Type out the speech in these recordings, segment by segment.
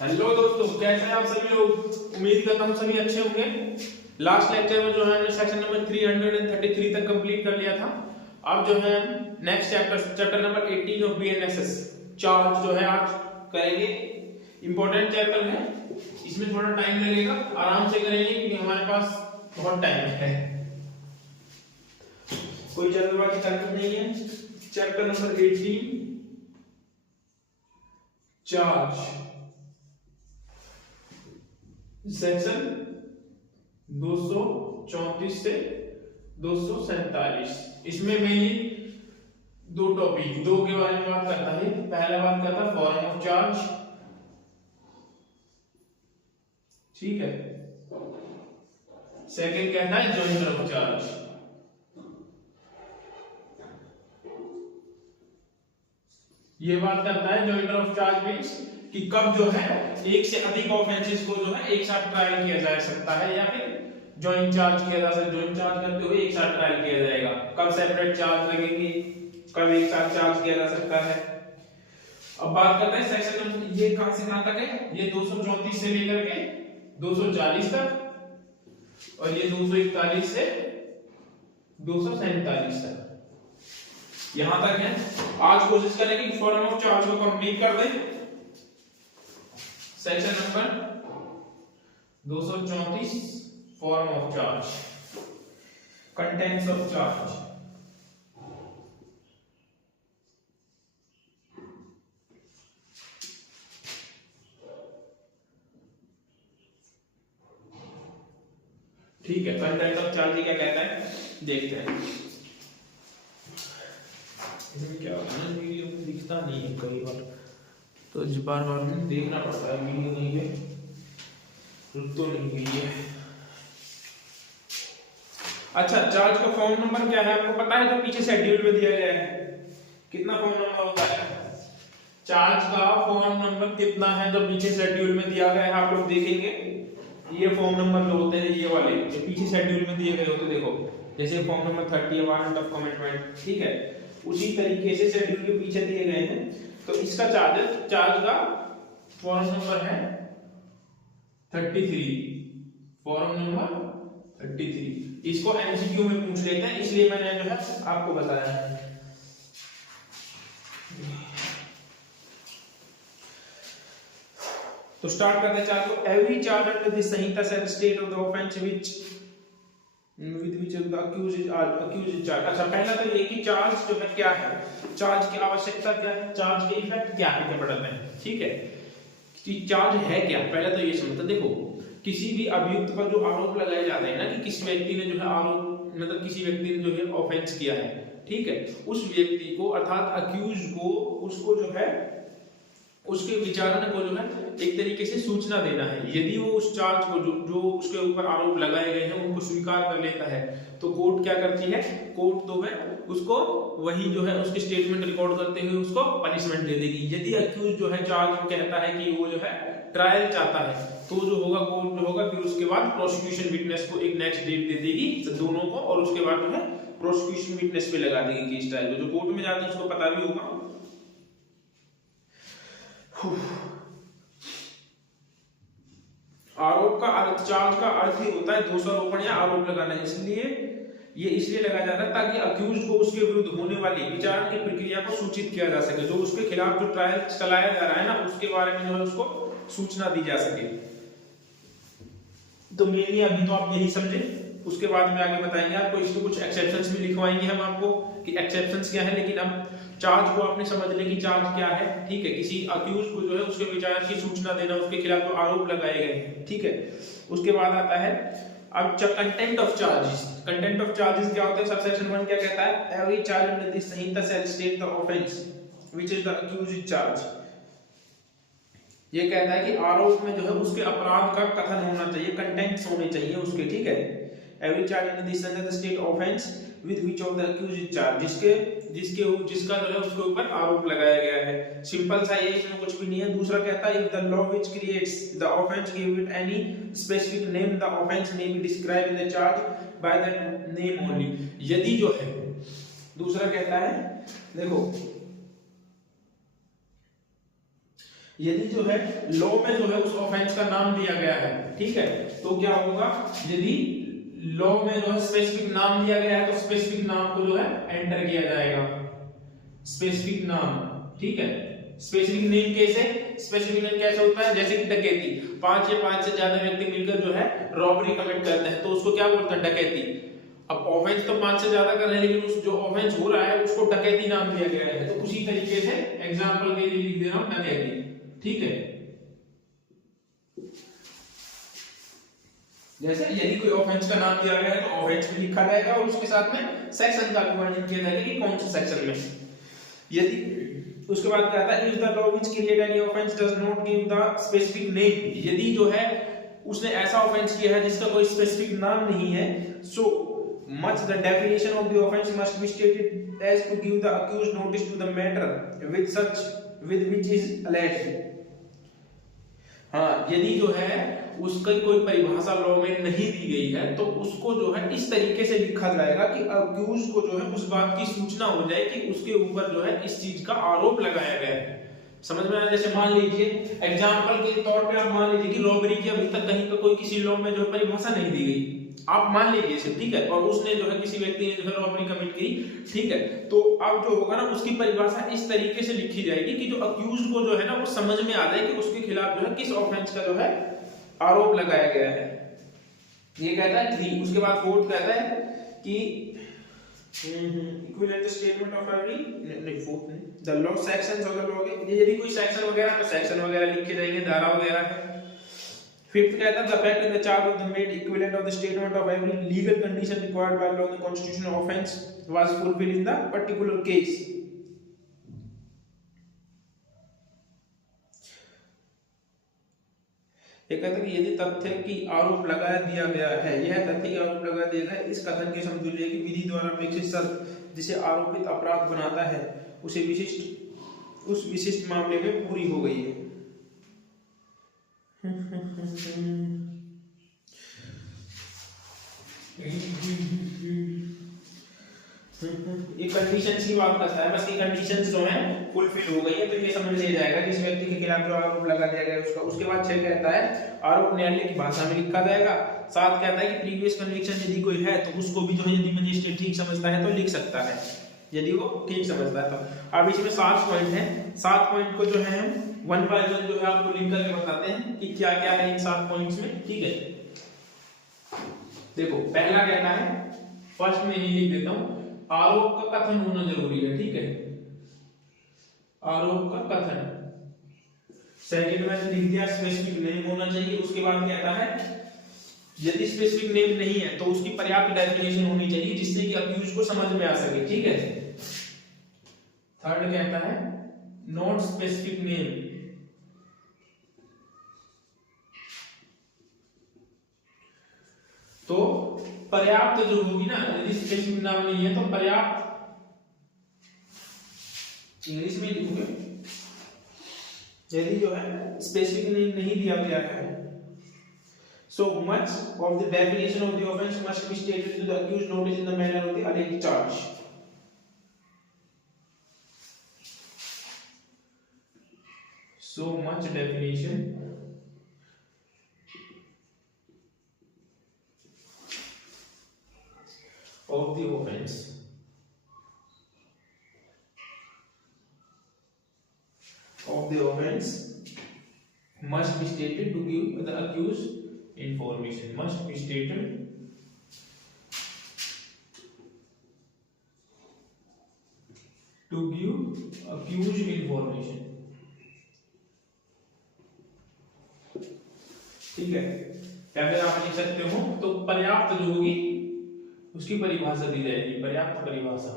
Hello दोस्तों, कैसे हैं आप सभी लोग। उम्मीद करता हूं सभी अच्छे होंगे। लास्ट लेक्चर में जो है हमने सेक्शन नंबर 333 तक कंप्लीट कर लिया था। अब जो है next chapter number 18 of BNSS charge जो है आज करेंगे। इंपॉर्टेंट चैप्टर है, इसमें थोड़ा टाइम लगेगा, आराम से करेंगे क्योंकि हमारे पास बहुत टाइम है, कोई जल्दबाजी करनी नहीं है। चैप्टर नंबर 18 चार्ज, सेक्शन 234 से 247। इसमें मेनली दो टॉपिक दो के बारे में बात करता है। पहला बात करता है फॉर्म ऑफ चार्ज, ठीक है। सेकंड कहता है जॉइंटर ऑफ चार्ज। ये बात करता है जॉइंटर ऑफ चार्ज मींस कि कब जो है एक से अधिक ऑफेंसेस को जो है एक साथ ट्रायल किया जा सकता है या फिर जॉइंट चार्ज किया जा सकता है। जॉइंट चार्ज करते हुए एक साथ ट्रायल किया जाएगा। कब सेपरेट चार्ज लगेंगे, कब एक साथ चार्ज किया जा सकता है। अब बात करते हैं सेक्शन नंबर, ये कहां से कहां तक है, ये 234 से लेकर के 240 तक और ये 241 से 247 तक, यहां तक है। आज कोशिश करेंगे कि फॉर्म ऑफ चार्ज को कंप्लीट कर दें। Section number 234 form of charge, contents of charge. ठीक है, कंटेंट ऑफ चार्ज क्या कहता है देखते हैं। क्या वीडियो में दिखता नहीं है कई बार, तो बार बार देखना पड़ता है वीडियो नहीं है, रुक तो नहीं गई है। अच्छा, चार्ज का फॉर्म नंबर क्या है आपको पता है, जो पीछे शेड्यूल में दिया गया है। कितना फॉर्म नंबर होता है चार्ज का, फॉर्म नंबर कितना है जो पीछे शेड्यूल में दिया गया है। आप लोग देखेंगे ये फॉर्म नंबर जो होते हैं, ये वाले जो पीछे शेड्यूल में दिए गए होते हैं, देखो जैसे form number 30 warrant of commitment, ठीक है, उसी तरीके से शेड्यूल के पीछे दिए गए हैं। तो इसका चार्ज का फॉर्म नंबर है 33, फॉर्म नंबर 33। इसको एमसीक्यू में पूछ लेते हैं, इसलिए मैंने जो है आपको बताया है। तो स्टार्ट करते हैं चार्ज को। Every charge under this Samhita set state of the offence which with which the accused is charged। अच्छा, पहला तो ये कि चार्ज जो है क्या है, चार्ज की आवश्यकता क्या है, चार्ज के इफेक्ट क्या है, क्या पढ़ते हैं, ठीक है। कि चार्ज है क्या, पहले तो ये समझते। देखो, किसी भी अभियुक्त पर जो आरोप लगाए जाते हैं ना, कि किसी व्यक्ति ने जो है आरोप, मतलब किसी व्यक्ति ने जो है ऑफेंस किया है, ठीक है, उस व्यक्ति को अर्थात अक्यूज को, उसको जो है उसके विचारण को जो है एक तरीके से सूचना देना है। यदि वो उस चार्ज को जो उसके ऊपर आरोप लगाए गए हैं उनको स्वीकार कर लेता है, तो कोर्ट क्या करती है, कोर्ट तो है उसको वही जो है उसके स्टेटमेंट रिकॉर्ड करते हुए उसको पनिशमेंट दे देगी। यदि अक्यूज जो है चार्ज कहता है कि वो जो है ट्रायल चाहता है, तो जो होगा कोर्ट जो होगा फिर उसके बाद प्रोसिक्यूशन विटनेस को एक नेक्स्ट डेट दे देगी दोनों को, और उसके बाद जो है प्रोसिक्यूशन विटनेस पे लगा देगी केस ट्रायल। जो कोर्ट में जाते हैं उसको पता भी होगा। आरोप का अर्थ, चार्ज का अर्थ ही होता है दोषारोपण या आरोप लगाना। इसलिए ये इसलिए लगाया जाता है ताकि अक्यूज को उसके विरुद्ध होने वाली विचारण की प्रक्रिया को सूचित किया जा सके। जो उसके खिलाफ जो ट्रायल चलाया जा रहा है ना, उसके बारे में जो है उसको सूचना दी जा सके। तो मेनली अभी तो आप यही समझे, उसके बाद में आगे बताएंगे आपको। इसमें कुछ एक्सेप्शंस भी लिखवाएंगे हम आपको कि एक्सेप्शंस क्या है, लेकिन अब चार्ज को आपने समझ लिया कि चार्ज क्या है, ठीक है। किसी अक्यूज को जो है उसके विचार की सूचना देना, उसके खिलाफ जो आरोप लगाए गए हैं, ठीक है। उसके बाद आता है अब content of charges. Content of charges क्या होता है, सबसेक्शन 1 क्या कहता है, every charge under this Sanhita shall state the offence which is the accused charge. ये कहता है कि आरोप में जो है उसके अपराध का कथन होना चाहिए, कंटेंट्स होने चाहिए उसके, ठीक है। Every charge under this Samhita state offence with which of the accused charge, जिसका जो है उसके ऊपर आरोप लगाया गया है। सिंपल सा ये, इसमें कुछ भी नहीं है। दूसरा कहता है if the law which creates the offence give it any specific name the offence may be describe in the charge by that name only. यदि जो है, दूसरा कहता है, देखो यदि जो है लॉ में जो है उस ऑफेंस का नाम दिया गया है, ठीक है, तो क्या होगा, यदि लॉ में जो है स्पेसिफिक नाम दिया गया है तो स्पेसिफिक नाम को जो है एंटर किया जाएगा, स्पेसिफिक नाम, ठीक है। स्पेसिफिक नेम कैसे, स्पेसिफिक नेम कैसे होता है, जैसे कि डकैती, 5 या 5 से ज्यादा व्यक्ति मिलकर जो है रॉबरी कमिट करते हैं तो उसको क्या बोलते हैं, डकैती। अब ऑफेंस तो 5 से ज्यादा कर रहे हैं लेकिन उस जो ऑफेंस हो रहा है उसको डकैती नाम दिया गया है, तो उसी तरीके से एग्जांपल के लिए लिख दे रहा हूं डकैती, ठीक है। जैसे यदि कोई ऑफेंस का नाम दिया गया है तो ऑफेंस भी लिखा जाएगा और उसके साथ में सेक्शन का भी वर्णन किया जाएगा कि कौन से सेक्शन में। यदि उसके बाद क्या आता है, if the law which create any offence does not give the specific name, यदि जो है उसने ऐसा ऑफेंस किया है जिसका कोई स्पेसिफिक नाम नहीं है, so much the definition of the offence must be stated as to give the accused notice to the matter with which is alleged. हाँ, यदि जो है उसकी कोई परिभाषा लॉ में नहीं दी गई है तो उसको जो है इस तरीके से लिखा जाएगा कि अक्यूज को जो है उस बात की सूचना हो जाए कि उसके ऊपर जो है इस चीज का आरोप लगाया गया है। समझ में आया? जैसे मान लीजिए एग्जांपल के तौर पे आप मान लीजिए कि रॉबरी की अभी तक कहीं पर कोई किसी लॉ में जो परिभाषा नहीं दी गई, आप मान लीजिए इसे, ठीक है, और उसने जो है किसी व्यक्ति ने जो है रॉबरी कमिट की, ठीक है, तो अब जो होगा ना उसकी परिभाषा इस तरीके से लिखी जाएगी कि जो अक्यूज्ड को जो है ना वो समझ में आ जाए कि उसके खिलाफ जो है किस ऑफेंस का जो है आरोप लगाया गया है। ये कहता है 3। उसके बाद 4 कहता है कि इक्विवेलेंट स्टेटमेंट ऑफ एवरी, नहीं 4 नहीं, the law sections of the law, ये यदि कोई सेक्शन वगैरह तो सेक्शन वगैरह लिखे जाएंगे, धारा वगैरह है। 5th कहता है the fact in the charge of the made equivalent of the statement of every legal condition required by law in the constitutional offence was fulfilled in the particular case. ये कहता है कि यदि तथ्य की आरोप लगा दिया गया है, यह तथ्य की आरोप लगा दिया गया है इस कथन के समतुल्य की विधि द्वारा अपेक्षित शर्त जिसे आरोपित अपराध बनाता है उसे उस विशिष्ट मामले में पूरी हो गई है। ये कंडीशंस की बात करता है, बस ये कंडीशंस जो हैं फुलफिल हो गई है तो ये समझ लिया जाएगा जिस व्यक्ति के खिलाफ जो आरोप लगा दिया गया उसका। उसके बाद 6 कहता है आरोप न्यायालय की भाषा में लिखा जाएगा। 7 कहता है कि प्रीवियस कन्विक्शन यदि कोई है तो उसको भी जो है यदि मजिस्ट्रेट ठीक समझता है तो लिख सकता है, यदि वो ठीक समझता है तो। अब इसमें 7 पॉइंट हैं, 7 पॉइंट को जो है हम 1 बाय 1 जो है आपको लिख करके बताते हैं कि क्या क्या है इन 7 पॉइंट्स में, ठीक है। देखो पहला कहता है, फर्स्ट में ही लिख देता हूं, आरोप का कथन होना जरूरी है, ठीक है, आरोप का कथन। सेकंड में लिख दिया स्पेसिफिक नेम होना चाहिए। उसके बाद कहता है यदि स्पेसिफिक नेम नहीं है तो उसकी पर्याप्त डेफिनेशन होनी चाहिए जिससे कि अक्यूज को समझ में आ सके, ठीक है। थर्ड कहता है नॉट स्पेसिफिक नेम, तो पर्याप्त जो होगी ना, यदि स्पेसिफिक नाम नहीं है तो पर्याप्त, इंग्लिश में लिखोगे, यदि जो है स्पेसिफिक नेम नहीं दिया गया है, so much of the definition of the offense must be stated to the accused notice in the manner of the alleged charge. So much definition of the offense must be stated to give the accused information, must be stated to give accused information, ठीक है। या फिर आप लिख सकते हो तो पर्याप्त जो होगी उसकी परिभाषा दी जाएगी, पर्याप्त परिभाषा,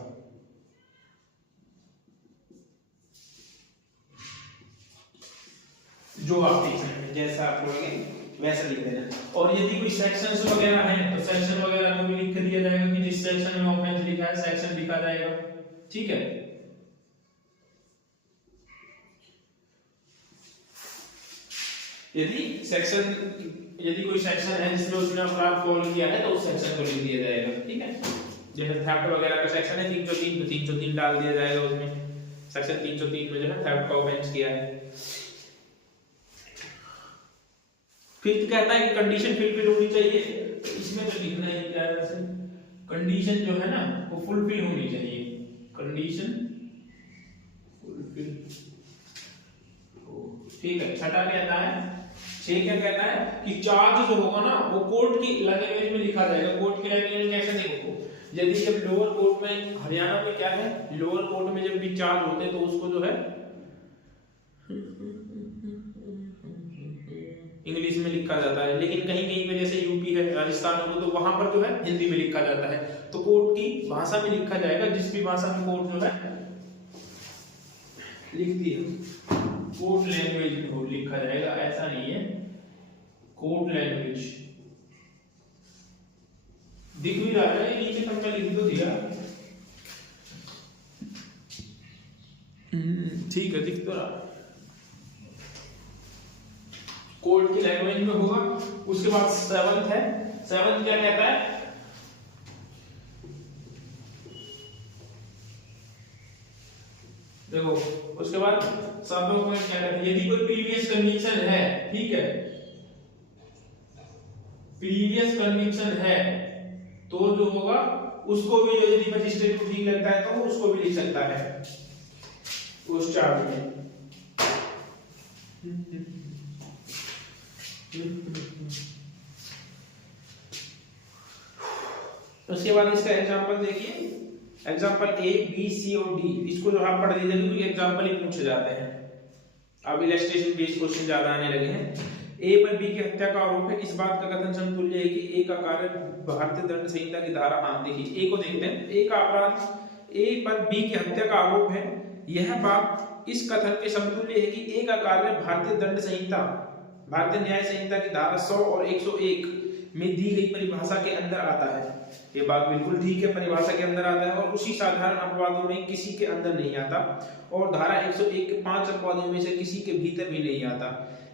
जो आप लिख सकते हैं जैसा आप लोगे वैसा लिख देना। और यदि कोई सेक्शंस वगैरह हैं तो सेक्शन वगैरह में भी लिख दिया जाएगा कि जिस सेक्शन में ऑफेंस लिखा है सेक्शन लिखा जाएगा, ठीक है। यदि कोई सेक्शन है जिसमें उसने अपराध कॉल किया है तो उस सेक्शन को लिख दिया जाएगा, ठीक है। जैसे थेफ्ट वगैरह का सेक्शन है 303 तो 303 डाल दिया जाएगा उसमें, सेक्शन 303 में जो है थेफ्ट का ऑफेंस किया है। फिफ्थ कहता है कि कंडीशन फुलफिल होनी चाहिए, तो इसमें तो लिखना ही क्या है वैसे, कंडीशन जो है ना वो फुलफिल होनी चाहिए, कंडीशन फुलफिल हो। ठीक है, छठा कहता है, छह क्या कहता है कि चार्ज जो होगा ना वो कोर्ट की लैंग्वेज में लिखा जाएगा। कोर्ट की लैंग्वेज में कैसे देखो, यदि जब लोअर कोर्ट में, हरियाणा में क्या है, लोअर कोर्ट में जब भी चार्ज होते हैं तो उसको जो है इंग्लिश में लिखा जाता है, लेकिन कहीं कहीं पे जैसे यूपी है, राजस्थान हो तो वहां पर जो है हिंदी में लिखा जाता है। तो कोर्ट की भाषा में लिखा जाएगा, जिस भी भाषा में कोर्ट जो है लिखती है, कोर्ट लैंग्वेज में लिखा जाएगा, ऐसा नहीं है कोर्ट लैंग्वेज। दिख भी रहा है नीचे, तब मैं लिख तो दिया, ठीक है, दिख तो रहा, कोर्ट की लैंग्वेज में होगा। उसके बाद सेवंथ है, सेवंथ क्या कहता है, देखो उसके बाद सातों में क्या कहते हैं, यदि कोई प्रीवियस कन्विक्शन है, ठीक है, प्रीवियस कन्विक्शन है तो जो होगा उसको भी, यदि मजिस्ट्रेट को ठीक लगता है तो उसको भी लिख सकता है उस चार्ज में। उसके बाद इसका एग्जांपल देखिए, एग्जांपल ए बी सी और डी, इसको जो आप पढ़ लीजिए क्योंकि एग्जांपल ही पूछे जाते हैं, अब इलस्ट्रेशन बेस्ड क्वेश्चन ज्यादा आने लगे हैं। ए पर बी की हत्या का आरोप है, इस बात का कथन समतुल्य है कि ए का कार्य भारतीय दंड संहिता की धारा, देखिए ए को देखते हैं, ए का अपराध, ए पर बी की हत्या का आरोप है, यह बात इस कथन के समतुल्य है कि ए का कार्य भारतीय दंड संहिता, भारतीय न्याय संहिता की धारा 100 और 101 में दी गई परिभाषा के अंदर आता है। ये बात बिल्कुल ठीक है, परिभाषा के अंदर आता है और उसी साधारण अपवादों में किसी के अंदर नहीं आता, और धारा 101 के 5 अपवादों में से किसी के भीतर भी नहीं आता।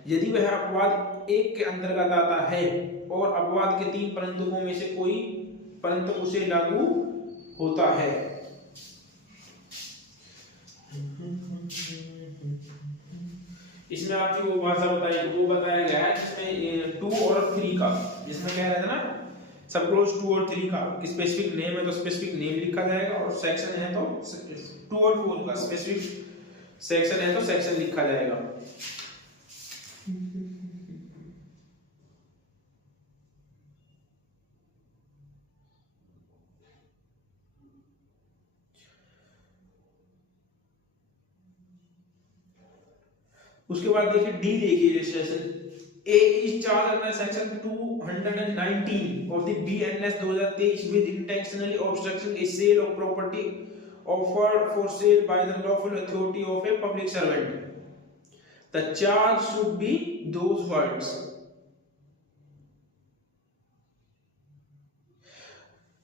यदि वह अपवाद एक के अंतर्गत आता है और अपवाद के 3 परंतुओं में से कोई परंतु उसे लागू होता है। इसमें आपकी वो भाषा बताया गया है जिसमें 2 और 3 का, जिसमें कह रहे थे ना सब क्लोज 2 और 3 का स्पेसिफिक नेम है तो स्पेसिफिक नेम लिखा जाएगा, और सेक्शन है तो 2 और 4 का स्पेसिफिक सेक्शन है तो सेक्शन लिखा जाएगा। उसके बाद देखिए डी, देखिए registration A is charged under section 219 of the BNS 2023 with intentionally obstructing a sale of property offered for sale by the lawful authority of a public servant. The charge should be those words.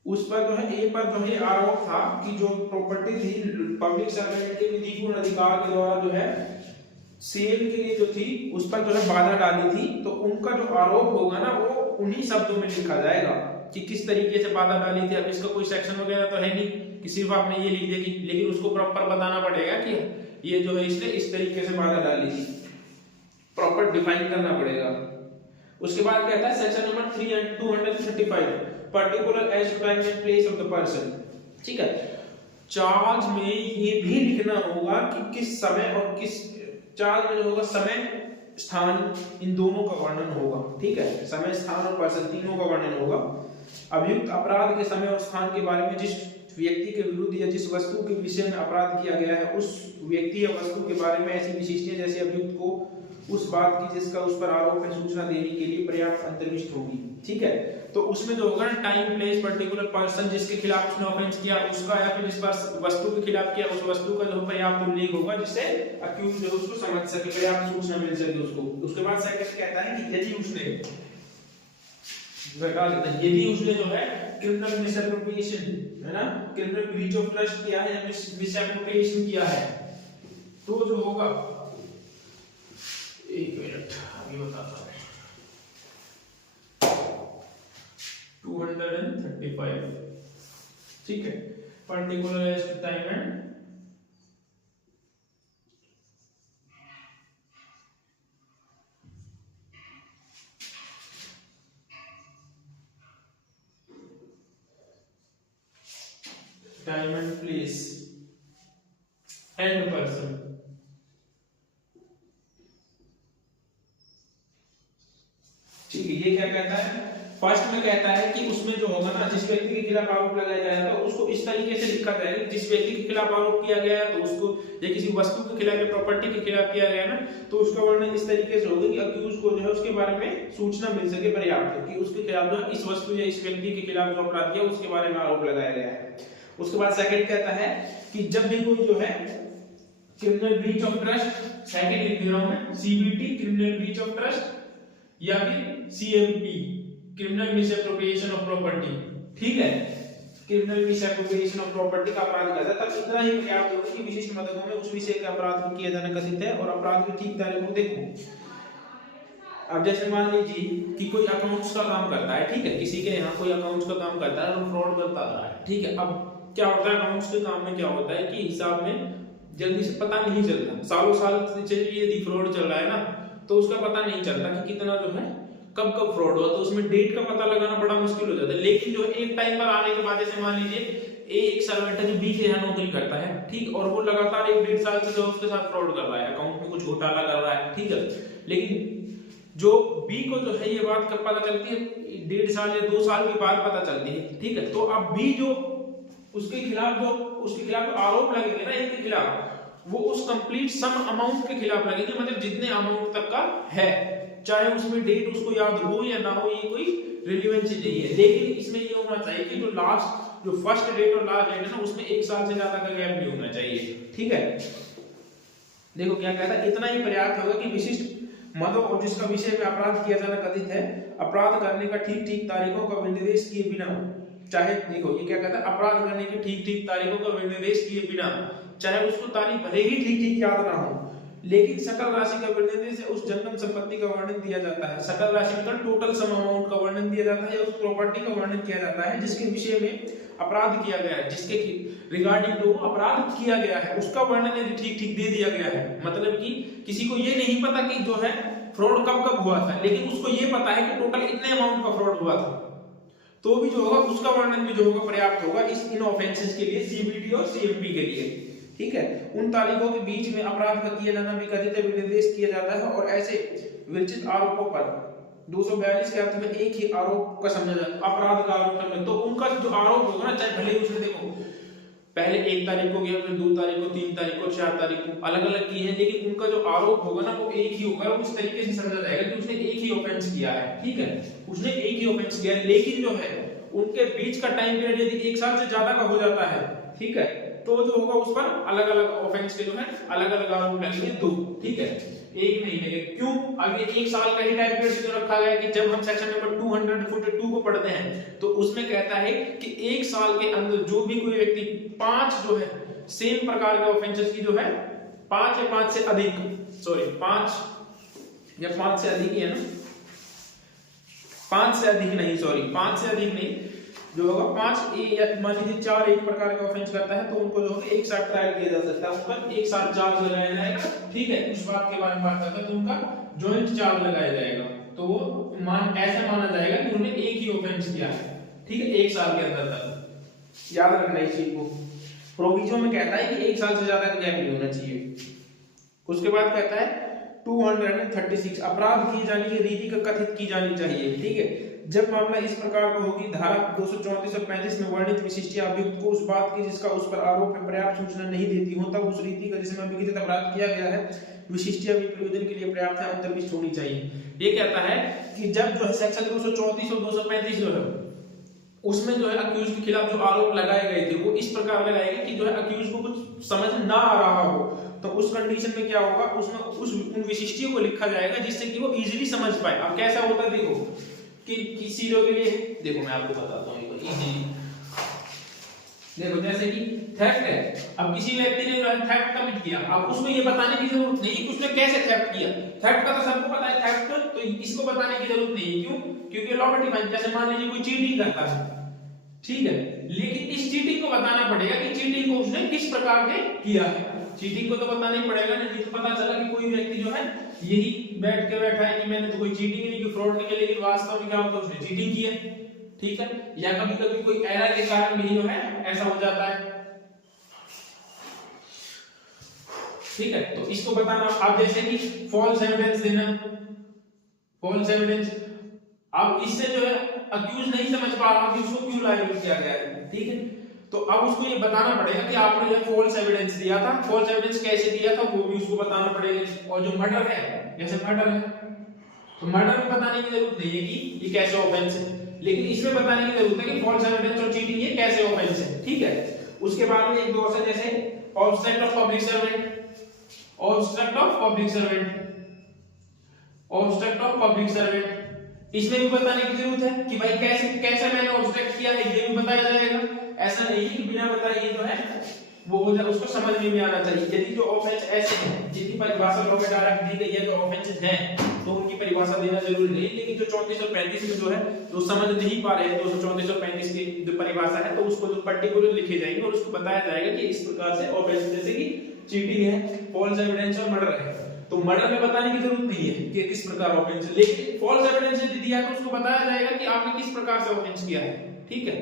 उस पर जो है ए पर जो है आरोप था कि जो प्रॉपर्टी थी पब्लिक सर्वेंट के विधिपूर्ण अधिकार के द्वारा जो है सेल के लिए जो थी उस पर जो है बाधा डाली थी, तो उनका जो आरोप होगा ना वो उन्हीं शब्दों में लिखा जाएगा कि किस तरीके से बाधा डाली थी। अब इसका कोई सेक्शन वगैरह तो है नहीं कि सिर्फ आपने ये लिख दिया, लेकिन उसको प्रॉपर बताना पड़ेगा कि ये जो है इसने इस तरीके से बाधा डाली थी, प्रॉपर डिफाइन करना पड़ेगा। उसके बाद क्या था section number 235 particular as to time and place of the person, ठीक है। चार्ज में ये भी लिखना होगा कि किस समय और किस, चार्ज में जो होगा समय स्थान इन दोनों का वर्णन होगा, ठीक है, समय स्थान और पर्सन तीनों का वर्णन होगा। अभियुक्त अपराध के समय और स्थान के बारे में, जिस व्यक्ति के विरुद्ध या जिस वस्तु के विषय में अपराध किया गया है उस व्यक्ति या वस्तु के बारे में ऐसी विशिष्टता जैसे अभियुक्त को उस बात की जिसका उस पर आरोप है सूचना देने के लिए पर्याप्त अंतर्निष्ठ होगी, ठीक है। तो उसमें जो होगा ना टाइम प्लेस पर्टिकुलर पर्सन जिसके खिलाफ उसने ऑफेंस किया उसका, या फिर जिस पर वस्तु के खिलाफ किया उस वस्तु का जो पर्याप्त उल्लेख होगा जिससे अक्यूज जो उसको समझ सके, पर्याप्त सूचना मिल सके उसको। उसके बाद सेकंड कहता है कि यदि उसने यदि उसने जो है क्रिमिनल मिसएप्रोप्रिएशन है ना, क्रिमिनल ब्रीच ऑफ ट्रस्ट किया है या मिसएप्रोप्रिएशन किया है तो जो होगा, एक मिनट अभी बताता हूं, 235, ठीक है, particular as to time and place and person. ठीक है, ये क्या कहता है, फर्स्ट में कहता है कि उसमें जो होगा ना, जिस व्यक्ति के खिलाफ आरोप लगाया जाएगा तो उसको इस तरीके से लिखा जाएगा, जिस व्यक्ति के खिलाफ आरोप किया गया है तो उसको, या किसी वस्तु के खिलाफ या प्रॉपर्टी के खिलाफ किया गया है ना, तो उसका वर्णन इस तरीके से होगा कि अक्यूज को जो है उसके बारे में सूचना मिल सके पर्याप्त, कि उसके खिलाफ जो इस वस्तु या इस व्यक्ति के खिलाफ जो अपराध किया उसके बारे में आरोप लगाया गया है। उसके बाद सेकंड कहता है कि जब भी कोई जो है criminal breach of trust, second लिख दे रहा हूं मैं, CBT criminal breach of trust या फिर CMP criminal misappropriation of property, ठीक है, क्रिमिनल मिसएप्रोप्रिएशन ऑफ प्रॉपर्टी का अपराध करता है, तब इतना ही पर्याप्त होगा कि विशिष्ट मददों में उस विषय के अपराध को किया जाना कथित है। और अपराध की ठीक तारीख को देखो, अब जैसे मान लीजिए कि कोई अकाउंट्स का काम करता है, ठीक है, किसी के यहाँ कोई अकाउंट्स का काम करता है और फ्रॉड करता आ रहा है, ठीक है। अब क्या होता है अकाउंट्स के काम में, क्या होता है कि हिसाब में जल्दी से पता नहीं चलता, सालों साल चलिए यदि फ्रॉड चल रहा है ना, तो उसका पता नहीं चलता कि कितना जो है कब कब फ्रॉड हुआ, तो उसमें डेट का पता लगाना बड़ा मुश्किल हो जाता है। लेकिन जो एक टाइम पर आने के बाद, जैसे मान लीजिए एक सर्वेंट है जो 20 के यहाँ नौकरी करता है, ठीक, और वो लगातार 1-1.5 साल से जो उसके साथ फ्रॉड कर रहा है, अकाउंट में कुछ घोटाला कर रहा है, ठीक है, लेकिन जो बी को जो है ये बात कब पता चलती है, 1.5 साल या 2 साल के बाद पता चलती है, ठीक है। तो अब बी जो उसके खिलाफ आरोप लगेंगे ना, इनके खिलाफ, वो उस कंप्लीट सम अमाउंट के खिलाफ लगेंगे, मतलब जितने अमाउंट तक का है, चाहे उसमें डेट उसको याद हो या ना हो, ये कोई रिलेवेंस नहीं है। लेकिन इसमें ये होना चाहिए कि जो फर्स्ट डेट और लास्ट डेट है ना, उसमें 1 साल से ज्यादा का गैप नहीं होना चाहिए, ठीक है। देखो क्या कहता है, इतना ही पर्याप्त होगा कि विशिष्ट मदों और जिसका विषय में अपराध किया जाना कथित है, अपराध करने का ठीक तारीखों का विनिर्देश किए बिना, चाहे देखो ये क्या कहता है, अपराध करने की ठीक तारीखों का विनिर्देश किए बिना, चाहे उसको तारीख भले ही ठीक याद ना हो, लेकिन सकल राशि का विनिर्देश से उस जंगम संपत्ति का वर्णन दिया जाता है, सकल राशि का टोटल सम अमाउंट का वर्णन दिया जाता है, उस प्रॉपर्टी का वर्णन किया जाता है जिसके विषय में अपराध किया गया है, जिसके रिगार्डिंग जो अपराध किया गया है उसका वर्णन यदि ठीक दे दिया गया है। मतलब कि किसी को ये नहीं पता कि जो है फ्रॉड कब हुआ था, लेकिन उसको ये पता है कि टोटल इतने अमाउंट का फ्रॉड हुआ था, तो भी जो होगा उसका वर्णन भी जो होगा पर्याप्त होगा इन ऑफेंसेस के लिए, सीबीटी और सीएमपी के लिए, ठीक है। उन तारीखों के बीच में अपराध का किया जाना भी कथित विनिर्देश किया जाता है, और ऐसे विरचित आरोपों पर 242 के अर्थ में एक ही आरोप का समझा जाता है, अपराध का आरोप समझ, तो उनका जो आरोप होगा ना, चाहे भले उसने देखो पहले 1 तारीख को किया, फिर 2 तारीख को, 3 तारीख को, 4 तारीख को अलग अलग किए हैं, लेकिन उनका जो आरोप होगा ना वो एक ही होगा, वो इस तरीके से समझा जाएगा कि उसने एक ही ऑफेंस किया है, ठीक है, उसने एक ही ऑफेंस किया है। लेकिन जो है उनके बीच का टाइम पीरियड यदि 1 साल से ज्यादा का हो जाता है, ठीक है, तो जो होगा उस पर अलग अलग ऑफेंस के जो है अलग अलग आरोप लगेंगे 2, ठीक है, एक नहीं लगेगा। क्यों? अब ये 1 साल का ही टाइम पीरियड जो रखा गया है कि जब हम सेक्शन नंबर 242 को पढ़ते हैं तो उसमें कहता है कि 1 साल के अंदर जो भी कोई व्यक्ति 5 जो है सेम प्रकार के ऑफेंसेस की जो है 5 या 5 से अधिक, सॉरी 5 या 5 से अधिक है ना, 5 से अधिक नहीं, सॉरी 5 से अधिक नहीं, जो होगा 5 या मान लीजिए 4 एक प्रकार का ऑफेंस करता है तो उनको जो है एक साथ ट्रायल किया जा सकता है, उन पर एक साथ चार्ज लगाया जाएगा, ठीक है। उस बात के बारे में बात करता है तो उनका जॉइंट चार्ज लगाया जाएगा, तो वो ऐसा माना जाएगा कि उन्होंने एक ही ऑफेंस किया है, ठीक है, 1 साल के अंदर तक। याद रखना इस चीज को, प्रोविजन में कहता है कि 1 साल से ज्यादा का गैप नहीं होना चाहिए। उसके बाद कहता है 236 अपराध किए जाने की रीति का कथित की जानी चाहिए, ठीक है। जब मामला इस प्रकार का होगी, धारा 234 और 35 में वर्णित विशिष्ट अभियुक्त को उस बात की जिसका उस पर आरोप में पर्याप्त सूचना नहीं देती हो, तब उस रीति का जिसमें अभियुक्त अपराध किया गया है विशिष्ट प्रयोजन के लिए पर्याप्त है अंतर्विष्ट होनी चाहिए। ये कहता है कि जब जो है सेक्शन 234 और 235 जो है उसमें जो है अक्यूज के खिलाफ जो आरोप लगाए गए थे वो इस प्रकार लगाए गए कि जो है अक्यूज को कुछ समझ ना आ रहा हो, तो उस कंडीशन में क्या होगा, उसमें उन विशिष्टियों को लिखा जाएगा जिससे कि वो इजीली समझ पाए। अब कैसा होता है देखो कि किसी लोग के लिए, देखो मैं आपको बताता हूँ इजीली, देखो जैसे कि थेफ्ट है, अब किसी व्यक्ति ने थेफ्ट कमिट किया, अब उसमें ये बताने की जरूरत नहीं कि उसने कैसे थेफ्ट किया, थेफ्ट का तो सबको पता है थेफ्ट, तो इसको बताने की जरूरत नहीं। क्यों? क्योंकि लॉ में डिफाइन, जैसे मान लीजिए कोई चीटिंग करता है, ठीक है, लेकिन इस चीटिंग को बताना पड़ेगा कि चीटिंग को उसने किस प्रकार से किया है, चीटिंग को तो बताना ही पड़ेगा, नहीं तो पता चला कि कोई व्यक्ति जो है यही बैठा है कि मैंने तो कोई चीटिंग नहीं की, फ्रॉड नहीं किया, लेकिन वास्तव में क्या होता है उसने चीटिंग की है, ठीक है। या कभी कभी कोई एरर के कारण भी जो है ऐसा हो जाता है, ठीक है, तो इसको बताना। आप जैसे कि फॉल्स एविडेंस देना, फॉल्स एविडेंस, अब इससे जो है अक्यूज नहीं समझ पा रहा कि उसको क्यों लाइबल किया गया है, ठीक है, तो अब उसको ये बताना पड़ेगा कि आपने जो फॉल्स एविडेंस दिया था, फॉल्स एविडेंस कैसे दिया था वो भी उसको बताना पड़ेगा। और जो मर्डर है, जैसे मर्डर है तो मर्डर में बताने की जरूरत नहीं है कि ये कैसे ऑफेंस है, लेकिन इसमें बताने की जरूरत है कि फॉल्स एविडेंस और चीटिंग ये कैसे ऑफेंस है, ठीक है। उसके बाद में एक दो और जैसे obstruct of public servant, obstruct of public servant, obstruct of public servant, इसमें भी बताने की जरूरत है कि भाई कैसे कैसे मैंने ऑब्स्ट्रक्ट किया है, ये भी बताया जाएगा। ऐसा नहीं है कि बिना बताए ये जो है वो हो जाए, उसको समझ में भी आना चाहिए। यदि जो ऑफेंस ऐसे हैं जिनकी परिभाषा लॉ में डायरेक्ट दी गई है, जो ऑफेंसेस हैं तो उनकी परिभाषा देना जरूरी नहीं, लेकिन जो 34 और 35 में जो है जो समझ नहीं पा रहे हैं 234 और 35 की जो परिभाषा है, तो उसको जो पर्टिकुलर लिखे जाएंगे और उसको बताया जाएगा कि इस प्रकार से ऑफेंस जैसे कि चीटिंग है, फॉल्स एविडेंस और मर्डर है। तो मर्डर में बताने की जरूरत नहीं है कि किस प्रकार ऑफेंस है, लेकिन फॉल्स एविडेंस यदि दिया है तो उसको बताया जाएगा कि आपने किस प्रकार से ऑफेंस किया है, ठीक है।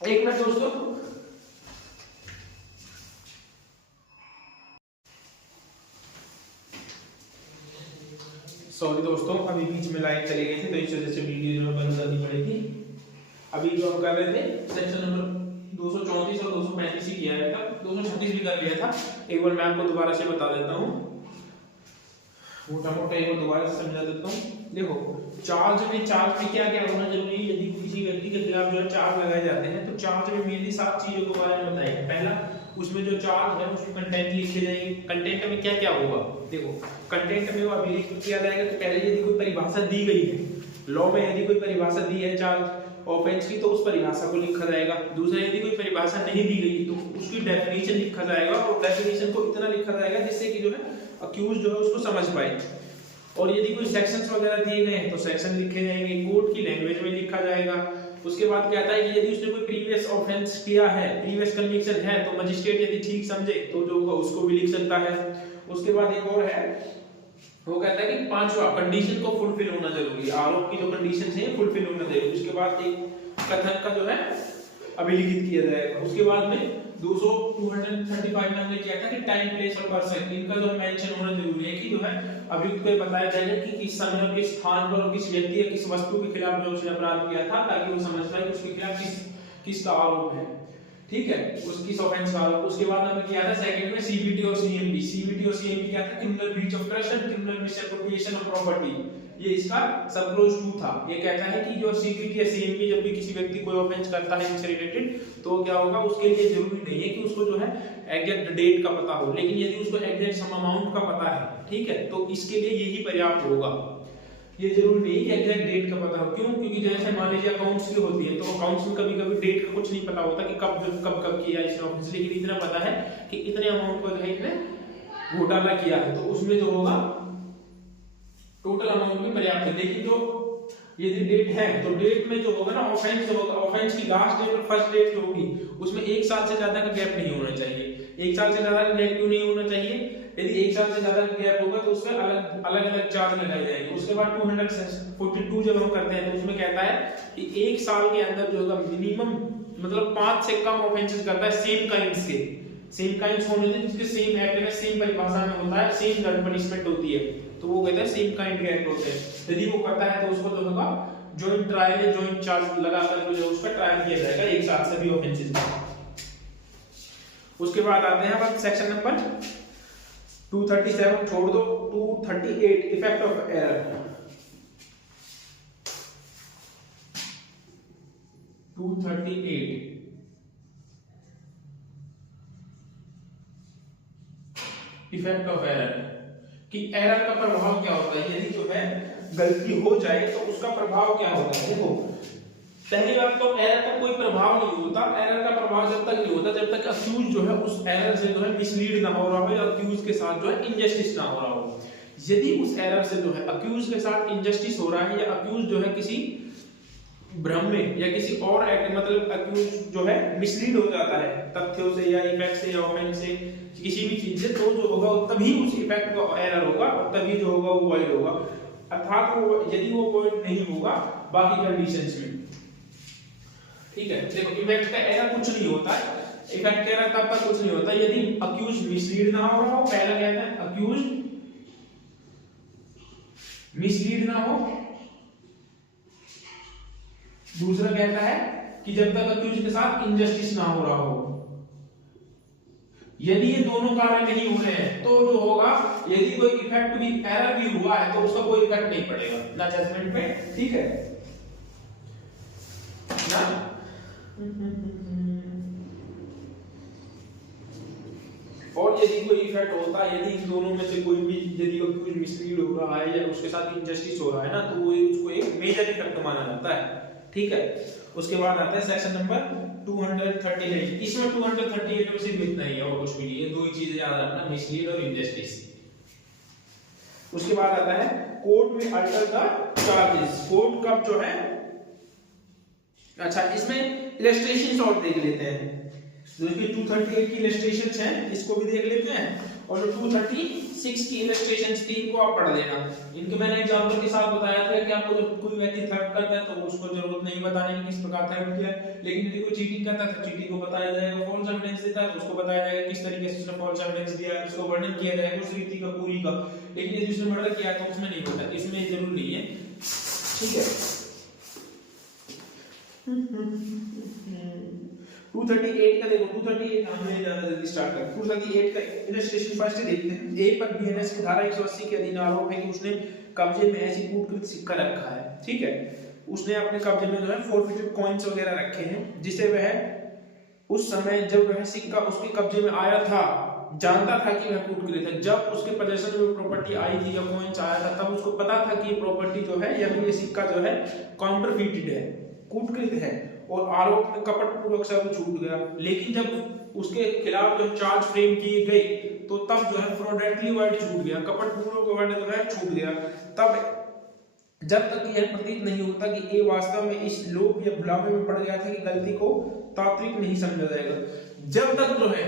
एक मिनट दोस्तों, सॉरी दोस्तों, अभी बीच में लाइट चली गई थी तो इस वजह से वीडियो जो बंद करनी पड़ेगी। अभी जो हम कर रहे थे सेक्शन नंबर 234 और 235 ही किया है, था 236 भी कर लिया था। एक बार मैं आपको दोबारा से बता देता हूँ, मोटा मोटा एक बार दोबारा से समझा देता हूँ। देखो चार्ज में क्या क्या होना जरूरी है। यदि किसी व्यक्ति के खिलाफ जो है चार्ज लगाए जाते हैं तो चार्ज में मेनली 7 चीजों के बारे में बताएंगे। पहला, उसमें जो चार्ज है उसमें कंटेंट लिखे जाएंगे। कंटेंट में क्या क्या होगा, देखो कंटेंट में वो अभिलिखित किया जाएगा कि पहले यदि कोई परिभाषा दी गई है, लॉ में यदि कोई परिभाषा दी है चार्ज ऑफेंस की तो उस परिभाषा को लिखा जाएगा। दूसरा, यदि कोई परिभाषा नहीं दी गई तो उसकी डेफिनेशन लिखा जाएगा और डेफिनेशन को इतना लिखा जाएगा जिससे कि जो है अक्यूज जो है उसको समझ पाए। और यदि कोई सेक्शंस वगैरह दिए गए हैं तो सेक्शन लिखे जाएंगे, कोर्ट की लैंग्वेज में लिखा जाएगा। उसके बाद कहता है कि यदि उसने कोई प्रीवियस ऑफेंस किया है, प्रीवियस कन्विक्शन है, तो मजिस्ट्रेट यदि ठीक समझे तो जो होगा उसको भी लिख सकता है। उसके बाद एक और है, वो कहता है कि पांचवा, कंडीशन को फुलफिल होना जरूरी है, आरोप की जो कंडीशंस हैं फुलफिल होना जरूरी। उसके बाद एक कथन का जो है अभिलिखित किया जाएगा। उसके बाद में 235 में हमने किया था कि टाइम, प्लेस और पर्सन, इनका जो मेंशन होना जरूरी है कि जो है अभियुक्त को बताया जाएगा कि किस समय और किस स्थान पर और किस व्यक्ति या किस वस्तु के खिलाफ जो उसने अपराध किया था, ताकि वो समझ पाए कि उसके खिलाफ किसका आरोप है, ठीक है, उसकी ऑफेंस का आरोप। उसके बाद हमने किया था सेकंड में सीबीटी और सीएमपी। सीबीटी और सीएमपी क्या था, criminal breach of trust and criminal misappropriation of property. ये इसका सब क्लोज 2 था। ये कहता है कि जो सीबीटी या सीएमपी जब भी किसी व्यक्ति कोई ऑफेंस करता है इनसे रिलेटेड, तो क्या होगा, उसके लिए जरूरी नहीं है कि उसको जो है एग्जैक्ट डेट का पता हो, लेकिन यदि उसको एग्जैक्ट सम अमाउंट का पता है, ठीक है, तो इसके लिए यही पर्याप्त होगा। ये जरूरी नहीं कि एग्जैक्ट डेट का पता हो। क्यों? क्योंकि जैसे मान लीजिए अकाउंट्स की होती है तो अकाउंट्स में कभी-कभी डेट का कुछ नहीं पता होता कि कब किया इसने ऑफेंस, लेकिन इतना पता है कि इतने अमाउंट का जो है इसने घोटाला किया है, तो उसमें जो होगा टोटल अमाउंट भी पर्याप्त है। लेकिन जो यदि डेट है तो डेट में जो होगा ना, ऑफेंस जो होगा, ऑफेंस की लास्ट डेट और फर्स्ट डेट जो होगी उसमें 1 साल से ज्यादा का गैप नहीं होना चाहिए। 1 साल से ज्यादा का गैप क्यों नहीं होना चाहिए? यदि 1 साल से ज्यादा का गैप होगा तो उसमें अलग-अलग चार्ज लगाए जाएंगे। उसके बाद 242 जब हम करते हैं तो उसमें कहता है कि 1 साल के अंदर जो होगा मिनिमम मतलब 5 से कम ऑफेंसेस करता है सेम काइंड्स के। सेम काइंड्स होने चाहिए जिसके सेम एक्ट में सेम परिभाषा में होता है, सेम पनिशमेंट होती है, तो वो कहते हैं सेम काइंड के एक्ट होते हैं। यदि वो करता है तो उसको जो होगा जॉइंट ट्रायल या जॉइंट चार्ज लगाकर जो उसका ट्रायल किया जाएगा 1 साल से भी ऑफेंसेस का। उसके बाद आते हैं अब सेक्शन नंबर 237 छोड़ दो, 238 effect of error. 238 effect of error, कि एरर का प्रभाव क्या होता है। यदि जो है गलती हो जाए तो उसका प्रभाव क्या होता है। देखो पहली बात तो एरर का कोई प्रभाव नहीं होता। एरर का प्रभाव जब तक नहीं होता जब तक अक्यूज जो है उस एरर से जो है मिसलीड ना हो रहा हो या अक्यूज के साथ जो है इनजस्टिस ना हो रहा हो। यदि उस एरर से जो है अक्यूज के साथ इनजस्टिस हो रहा है या अक्यूज जो है किसी भ्रम में या किसी और एक्ट मतलब अक्यूज जो है मिसलीड हो जाता है तथ्यों से या इफेक्ट से या ऑफेंस से किसी भी चीज से, तो जो होगा तभी उस इफेक्ट का एरर होगा और तभी जो होगा वो वॉइड होगा। अर्थात वो यदि वो वॉइड नहीं होगा बाकी कंडीशंस में, ठीक है। देखो इफेक्ट का एरर कुछ नहीं होता है, इफेक्ट कह रहा है तब तक कुछ नहीं होता यदि अक्यूज मिसलीड ना हो रहा हो। पहला कहता है अक्यूज मिसलीड ना हो, दूसरा कहता है कि जब तक अक्यूज के साथ इनजस्टिस ना हो रहा हो। यदि ये दोनों कार्य नहीं हो रहे हैं तो जो होगा, यदि कोई इफेक्ट भी एरर भी हुआ है तो उसका कोई इफेक्ट नहीं पड़ेगा ना जजमेंट पे, ठीक है ना। और यदि कोई इफेक्ट होता है, यदि इन दोनों में से कोई भी, यदि अक्यूज मिसलीड हो रहा है या उसके साथ इनजस्टिस हो रहा है ना, तो वो उसको एक मेजर इफेक्ट माना जाता है, ठीक है। उसके बाद आता है सेक्शन नंबर 238। इसमें 238 में सिर्फ इतना ही है और कुछ भी नहीं है, दो ही चीजें याद रखना, मिसलीड और इनजस्टिस। उसके बाद आता है कोर्ट में अल्टर द चार्जेस। कोर्ट कब जो है, अच्छा इसमें इलस्ट्रेशंस और देख लेते हैं। जो कि 238 की इलस्ट्रेशंस हैं इसको भी देख लेते हैं, और जो 236 की इलस्ट्रेशंस थी इनको आप पढ़ लेना। इनके मैंने एग्जांपल के साथ बताया था कि आपको जब कोई व्यक्ति थ्रेट करता है तो उसको जरूरत नहीं बताने की किस प्रकार थ्रेट किया है, लेकिन यदि कोई चीटिंग करता है तो चीटिंग को बताया जाएगा, फॉल्स एविडेंस देता है तो उसको बताया जाएगा किस तरीके से उसने फॉल्स एविडेंस दिया है, उसको वर्णन किया जाएगा उस रीति का पूरी का। लेकिन यदि उसने मर्डर किया है तो उसमें नहीं होता, इसमें जरूर नहीं है, ठीक है। 238 का देखो, 238 हमने ज्यादा जल्दी स्टार्ट कर। 238 का इलस्ट्रेशन फर्स्ट देखते हैं। ए पर बीएनएस की धारा 180 के अधीन आरोप है कि उसने कब्जे में ऐसी कूटकृत सिक्का रखा है, ठीक है। उसने अपने कब्जे में जो है फोरफिटेड कॉइंस वगैरह रखे हैं, जिसे वह उस समय जब वह सिक्का उसके कब्जे में आया था जानता था कि वह कूटकृत है। जब उसके पोजीशन में प्रॉपर्टी आई थी या कॉइंस आया था तब उसको पता था कि ये प्रॉपर्टी जो है या फिर ये सिक्का जो है काउंटरफीटेड है, कूटकृत है, और आरोप में कपटपूर्वक से वो छूट गया। लेकिन जब उसके खिलाफ जो चार्ज फ्रेम किए गए तो तब जो है फ्रॉडुलेंटली वर्ड छूट गया, कपटपूर्वक वर्ड जो है छूट गया। तब जब तक यह प्रतीत नहीं होता कि ए वास्तव में इस लोभ या भुलावे में पड़ गया था कि गलती को तात्विक नहीं समझा जाएगा। जब तक जो है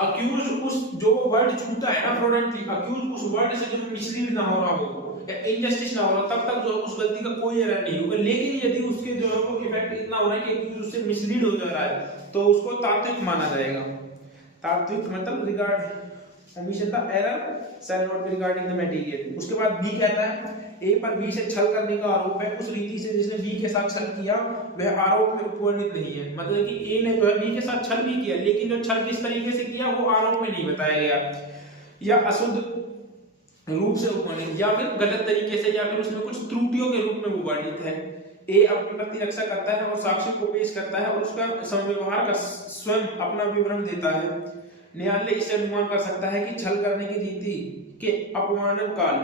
अक्यूज उस जो वर्ड छूटा है ना फ्रॉडुलेंटली, अक्यूज उस वर्ड से जो मिसलीड ना हो रहा हो या इनजस्टिस ना हो रहा, तब तक जो उस गलती का कोई एरर नहीं होगा। लेकिन यदि उसके जो है वो इफेक्ट इतना हो रहा है कि उससे मिसलीड हो जा रहा है तो उसको तात्विक माना जाएगा। तात्विक मतलब regard omission the error shall not be regarding the material. उसके बाद बी कहता है ए पर बी से छल करने का आरोप है, उस रीति से जिसने बी के साथ छल किया वह आरोप में उपवर्णित नहीं है। मतलब कि ए ने जो है बी के साथ छल भी किया, लेकिन जो छल किस तरीके से किया वो आरोप में नहीं बताया गया, या अशुद्ध रूप से उपवर्णित, या फिर गलत तरीके से, या फिर उसमें कुछ त्रुटियों के रूप में वो वर्णित है। ए अपनी प्रतिरक्षा करता है और साक्ष्य को पेश करता है और उसका संव्यवहार का स्वयं अपना विवरण देता है। न्यायालय इसे अनुमान कर सकता है कि छल करने की रीति के अपवर्णन काल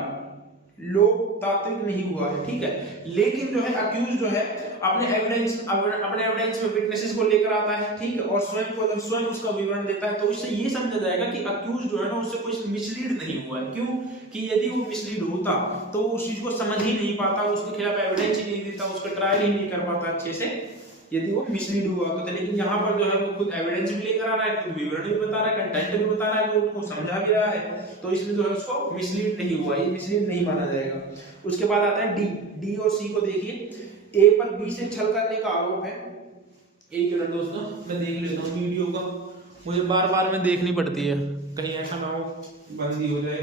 लोग तात्विक नहीं हुआ है, ठीक है। लेकिन जो है अक्यूज जो है अपने एविडेंस में विटनेसेस को लेकर आता है, ठीक है, और स्वयं उसका विवरण देता है, तो इससे ये समझा जाएगा कि अक्यूज जो है ना उससे कोई मिसलीड नहीं हुआ है। क्यों कि यदि वो मिसलीड होता तो उस चीज को समझ ही नहीं पाता, उसके खिलाफ एविडेंस ही नहीं देता, उसका ट्रायल ही नहीं कर पाता अच्छे से, यदि वो मिसलीड हुआ तो। लेकिन यहाँ पर जो है वो खुद एविडेंस भी लेकर आ रहा है, खुद विवरण भी बता रहा है, कंटेंट भी बता रहा है, तो उसको समझा भी रहा है, तो इसमें जो है उसको मिसलीड नहीं हुआ, ये मिसलीड नहीं माना जाएगा। उसके बाद आता है डी और सी को देखिए। ए पर बी से छल करने का आरोप है। एक मिनट दोस्तों मैं देख लेता हूँ वीडियो का, मुझे बार में देखनी पड़ती है, कहीं ऐसा ना हो बंद ही हो जाए।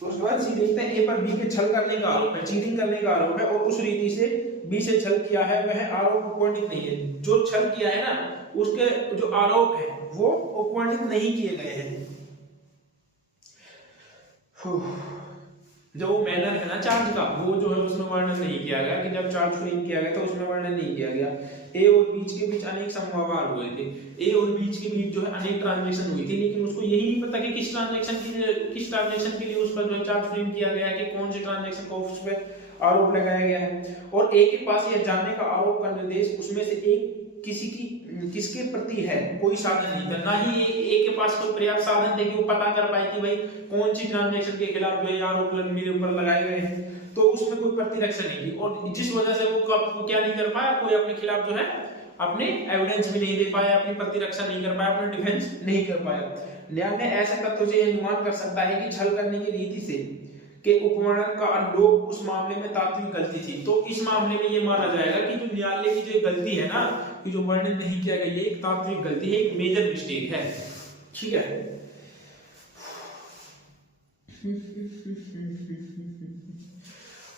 तो उसके बाद सी देखते हैं। ए पर बी के छल करने का आरोप है, चीटिंग करने का आरोप है, और उस रीति से बी से छल किया है वह आरोप उपवर्णित नहीं है। जो छल किया है ना उसके जो आरोप है वो उपवर्णित नहीं किए गए हैं। जो वो मैनर है ना चार्ज का, वो जो है उसमें वर्णन नहीं किया गया कि जब चार्ज फ्रेम किया गया तो उसमें वर्णन नहीं किया गया। ए और बीच के बीच अनेक समव्यवहार हुए थे, ए और बीच के बीच जो है अनेक ट्रांजैक्शन हुई थी, लेकिन उसको यही नहीं पता कि किस ट्रांजैक्शन के लिए उस पर जो चार्ज फ्रेम किया गया है, कि कौन सी ट्रांजैक्शन को उस पर आरोप लगाया गया है। और ए के पास यह जानने का आरोप का निर्देश उसमें से एक किसके प्रति है कोई साधन नहीं था, ना ही ए के पास कोई पर्याप्त साधन थे कि वो पता कर पाए कि भाई कौन सी ट्रांजैक्शन के खिलाफ जो है आरोप मेरे ऊपर लगाए गए हैं, तो उसमें कोई प्रतिरक्षा नहीं थी, और जिस वजह से वो क्या नहीं कर पाया, कोई अपने खिलाफ जो है अपने एविडेंस भी नहीं दे पाया, अपनी प्रतिरक्षा नहीं कर पाया, अपना डिफेंस नहीं कर पाया। न्यायालय ऐसे तथ्यों से अनुमान कर सकता है कि छल करने की रीति से के उपवर्णन का लोग उस मामले में तात्विक गलती थी। तो इस मामले में ये माना जाएगा कि जो न्यायालय की जो गलती है ना, कि जो वर्णन नहीं किया गया, ये एक तात्विक गलती है, एक मेजर मिस्टेक है। ठीक है,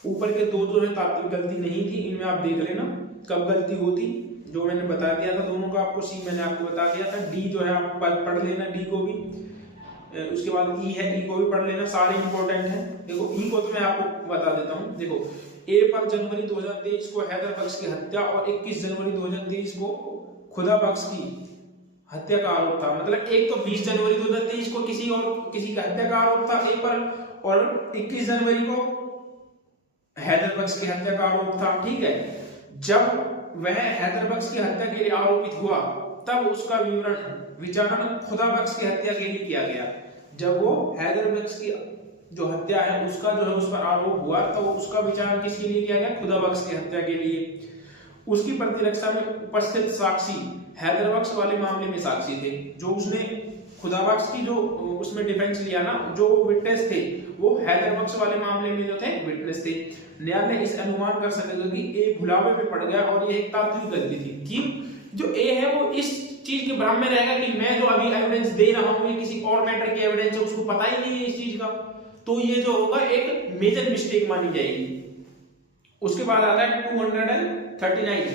ऊपर के दो जो है तात्विक गलती नहीं थी, इनमें आप देख लेना कब गलती होती, जो मैंने बता दिया था दोनों का आपको, सी मैंने आपको बता दिया था, डी जो है आप पढ़ लेना, डी को भी, उसके बाद ई है, ई को भी पढ़ लेना, सारे इंपॉर्टेंट है। देखो ई को तो मैं आपको बता देता हूँ। देखो 5 जनवरी 2023 को हैदर बख्श की हत्या और 21 जनवरी 2023 को खुदा बख्श की हत्या का आरोप था। मतलब एक तो 20 जनवरी 2023 को किसी का हत्या का आरोप था एक पर, और 21 जनवरी को हैदर बख्श की हत्या का आरोप था। ठीक है, जब वह हैदर बख्श की हत्या के लिए आरोपित हुआ तब उसका विचारण खुदा बख्श की हत्या के लिए किया गया। जब वो हैदर बख्श की जो हत्या है उसका जो है उस पर आरोप हुआ तो उसका विचारण किसके लिए किया गया? खुदा बख्श की हत्या के लिए। उसकी प्रतिरक्षा में उपस्थित साक्षी हैदर बख्श वाले मामले में साक्षी थे। जो उसने खुदा बख्श की जो उसमें डिफेंस लिया ना, जो विटनेस थे वो हैदर बख्श वाले मामले में जो थे विटनेस थे। न्यायालय इस अनुमान कर सकेगा कि ए भुलावे में पड़ गया और ये एक तात्विक गलती थी कि जो ए है वो इस चीज के भ्रम में रहेगा कि मैं जो अभी एविडेंस दे रहा हूं ये किसी और मैटर की एविडेंस है, उसको पता ही नहीं है इस चीज का, तो ये जो होगा एक मेजर मिस्टेक मानी जाएगी। उसके बाद आता है 239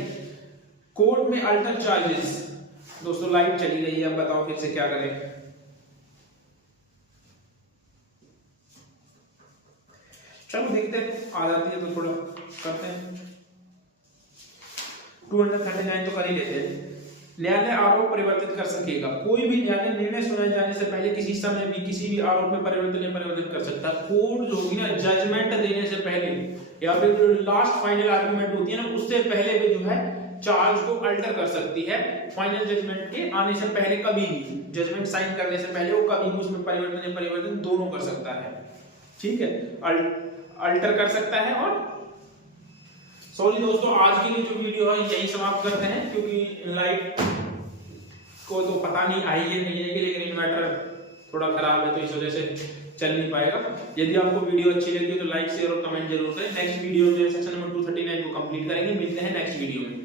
कोर्ट में अल्टर चार्जेस। दोस्तों लाइट चली गई है, अब बताओ फिर से क्या करें। चलो देखते हैं, आ जाती है तो थोड़ा करते हैं। 239 तो कर ही लेते हैं। न्यायालय आरोप परिवर्तित कर सकेगा। कोई भी न्यायालय निर्णय सुनाए जाने से पहले किसी समय भी किसी भी आरोप में परिवर्तन कर सकता है। कोर्ट जो होगी ना जजमेंट देने से पहले या फिर जो लास्ट फाइनल आर्गुमेंट होती है ना उससे पहले भी जो है चार्ज को अल्टर कर सकती है। फाइनल जजमेंट के आने से पहले कभी भी, जजमेंट साइन करने से पहले वो कभी भी उसमें परिवर्तन दोनों कर सकता है। ठीक है, अल्टर कर सकता है। और सॉरी दोस्तों, आज के लिए जो वीडियो है यही समाप्त करते हैं, क्योंकि लाइट को तो पता नहीं आई है नहीं है, लेकिन इन्वर्टर थोड़ा खराब है तो इस वजह से चल नहीं पाएगा। यदि आपको वीडियो अच्छी लगी तो लाइक शेयर और कमेंट जरूर करें। नेक्स्ट वीडियो में सेक्शन नंबर 239 को कंप्लीट करेंगे। मिलते हैं नेक्स्ट वीडियो में।